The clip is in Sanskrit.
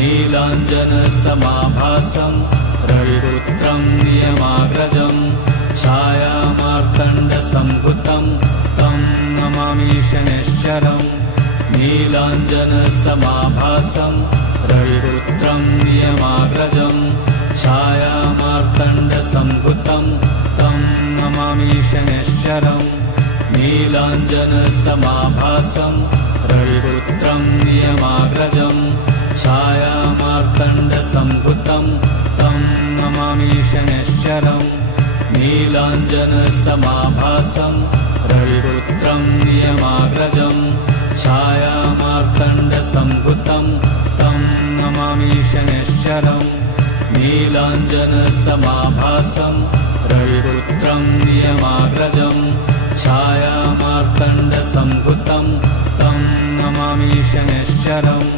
नीलाञ्जनसमाभासं रविपुत्रं नियमाग्रजं छायामार्तण्डसम्भुतं तं नमामि शनैश्चरम् नीलाञ्जनसमाभासं रविपुत्रं नियमाग्रजं छायामार्तण्डसम्भुतं तं नमामि शनैश्चरम् नीलाञ्जनसमाभासं रविपुत्रं नियमाग्रजं छायामार्तण्डसम्भुतं तं नमामि शनैश्चरम् नीलाञ्जनसमाभासं रविपुत्रं नियमाग्रजं छायामार्तण्डसम्भुतं तं नमामि शनैश्चरम् नीलाञ्जनसमाभासं रविपुत्रं नियमाग्रजं छायामार्तण्डसम्भुतं तं नमामि शनैश्चरम्